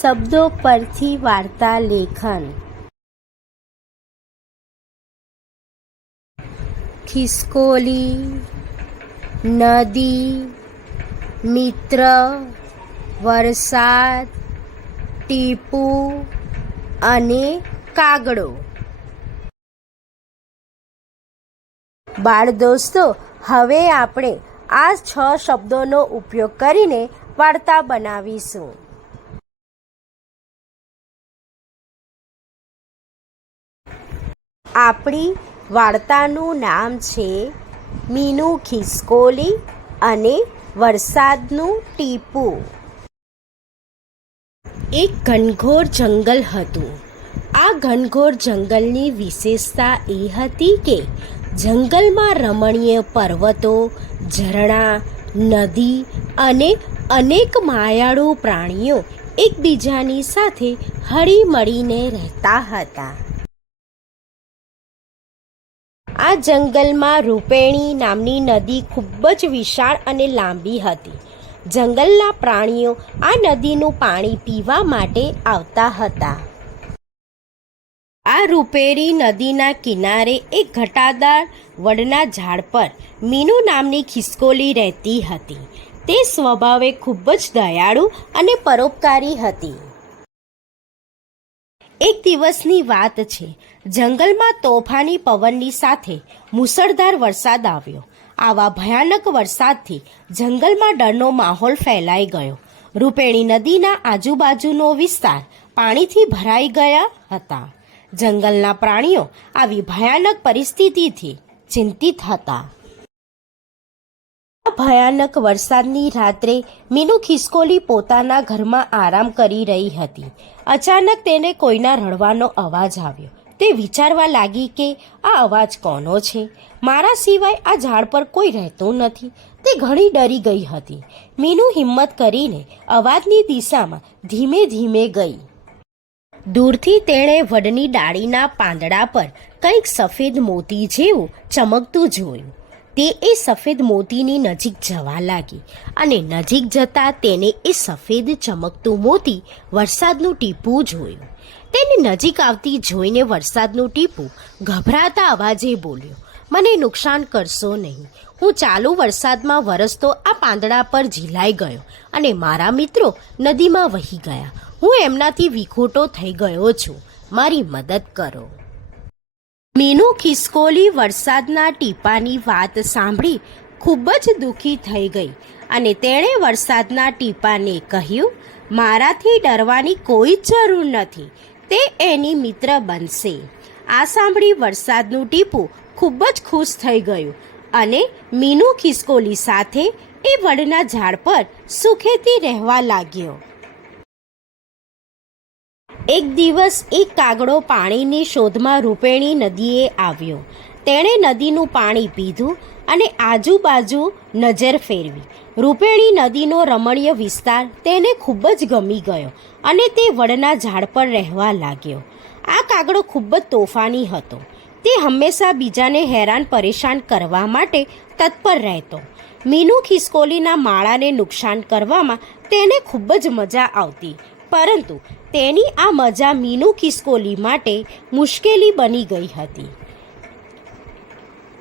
શબ્દો પરથી વાર્તા લેખન. ખિસકોલી, નદી, મિત્ર, વરસાદ, ટીપું અને કાગડો. બાળ દોસ્તો, હવે આપણે આ 6 શબ્દોનો ઉપયોગ કરીને વાર્તા બનાવીશું. આપણી વાર્તાનું નામ છે મીનુ ખિસકોલી અને વરસાદનું ટીપું. એક ઘનઘોર જંગલ હતું. આ ઘનઘોર જંગલની વિશેષતા એ હતી કે જંગલમાં રમણીય પર્વતો, ઝરણા, નદી અને અનેક માયાળુ પ્રાણીઓ એકબીજાની સાથે હળીમળીને રહેતા હતા. આ જંગલમાં રૂપેણી નામની નદી ખૂબ જ વિશાળ અને લાંબી હતી. જંગલના પ્રાણીઓ આ નદીનું પાણી પીવા માટે આવતા હતા. આ રૂપેણી નદીના કિનારે એક ઘટાદાર વડના ઝાડ પર મીનુ નામની ખિસકોલી રહેતી હતી. તે સ્વભાવે ખૂબ જ દયાળુ અને પરોપકારી હતી. એક દિવસની વાત છે. જંગલમાં તોફાની પવનની સાથે મુશળધાર વરસાદ આવ્યો. આવા ભયાનક વરસાદથી જંગલમાં ડરનો માહોલ ફેલાઈ ગયો. રૂપેણી નદીના આજુબાજુનો વિસ્તાર પાણીથી ભરાઈ ગયા હતા. જંગલના પ્રાણીઓ આવી ભયાનક પરિસ્થિતિથી ચિંતિત હતા. ભયાનક વરસાદની રાત્રે મીનુ ખિસકોલી પોતાના ઘરમાં આરામ કરી રહી હતી. અચાનક તેને કોઈના રડવાનો અવાજ આવ્યો. તે વિચારવા લાગી કે આ અવાજ કોનો છે? મારા સિવાય આ ઝાડ પર કોઈ રહેતું નથી. તે ઘણી ડરી ગઈ હતી. મીનુ હિંમત કરીને અવાજની દિશામાં ધીમે ધીમે ગઈ. દૂરથી તેણે વડની ડાળીના પાંદડા પર કંઈક સફેદ મોતી જેવું ચમકતું જોયું. તે એ સફેદ મોતીની નજીક જવા લાગી અને નજીક જતાં તેને એ સફેદ ચમકતું મોતી વરસાદનું ટીપું જોયું. તેને નજીક આવતી જોઈને વરસાદનું ટીપું ગભરાતા અવાજે બોલ્યો, મને નુકસાન કરશો નહીં. હું ચાલુ વરસાદમાં વરસતો આ પાંદડા પર ઝીલાઈ ગયો અને મારા મિત્રો નદીમાં વહી ગયા. હું એમનાથી વિખૂટો થઈ ગયો છું. મારી મદદ કરો. મીનુ ખિસકોલી વરસાદના ટીપાની વાત સાંભળી ખૂબ જ દુઃખી થઈ ગઈ અને તેણે વરસાદના ટીપાને કહ્યું, મારાથી ડરવાની કોઈ જ જરૂર નથી. તે એની મિત્ર બનશે. આ સાંભળી વરસાદનું ટીપું ખૂબ જ ખુશ થઈ ગયું અને મીનુ ખિસકોલી સાથે એ વડના ઝાડ પર સુખેથી રહેવા લાગ્યો. એક દિવસ એક કાગડો પાણીની શોધમાં રૂપેણી નદીએ આવ્યો. તેણે નદીનું પાણી પીધું અને આજુબાજુ નજર ફેરવી. રૂપેણી નદીનો રમણીય વિસ્તાર તેને ખૂબ જ ગમી ગયો અને તે વડના ઝાડ પર રહેવા લાગ્યો. આ કાગડો ખૂબ જ તોફાની હતો. તે હંમેશા બીજાને હેરાન પરેશાન કરવા માટે તત્પર રહેતો. મીનુ ખિસકોલીના માળાને નુકસાન કરવામાં તેને ખૂબ જ મજા આવતી, પરંતુ તેની આ મજા મીનુ ખિસકોલી માટે મુશ્કેલી બની ગઈ હતી.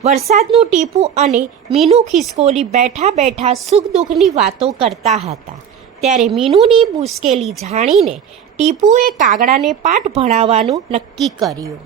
વરસાદનું ટીપું અને મીનુ ખિસકોલી બેઠા બેઠા સુખ દુઃખની વાતો કરતા હતા. ત્યારે મીનુની મુશ્કેલી જાણીને ટીપુએ કાગડાને પાઠ ભણાવવાનું નક્કી કર્યું.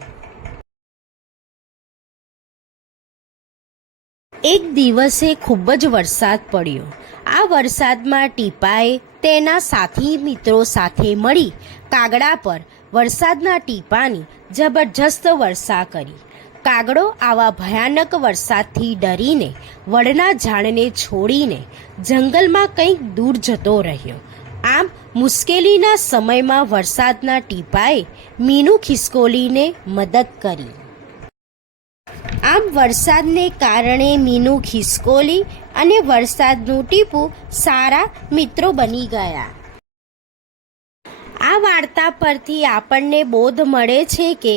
એક દિવસે ખૂબ જ વરસાદ પડ્યો. આ વરસાદમાં ટીપાએ તેના સાથી મિત્રો સાથે મળી કાગડા પર વરસાદના ટીપાની જબરજસ્ત વર્ષા કરી. કાગડો આવા ભયાનક વરસાદથી ડરીને વડના ઝાડને છોડીને જંગલમાં કંઈક દૂર જતો રહ્યો. આમ મુશ્કેલીના સમયમાં વરસાદના ટીપાએ મીનુ ખિસકોલીને મદદ કરી. આમ વરસાદને કારણે મીનુ ખિસકોલી અને વરસાદનું ટીપું સારા મિત્રો બની ગયા. આ વાર્તા પરથી આપણને બોધ મળે છે કે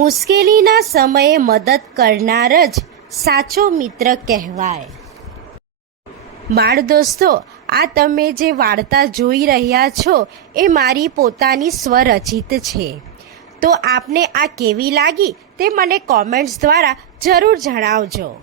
મુશ્કેલીના સમયે મદદ કરનાર જ સાચો મિત્ર કહેવાય. બાળ દોસ્તો, આ તમે જે વાર્તા જોઈ રહ્યા છો એ મારી પોતાની સ્વરચિત છે. તો આપને આ કેવી લાગી તે મને કોમેન્ટ્સ દ્વારા જરૂર જણાવજો.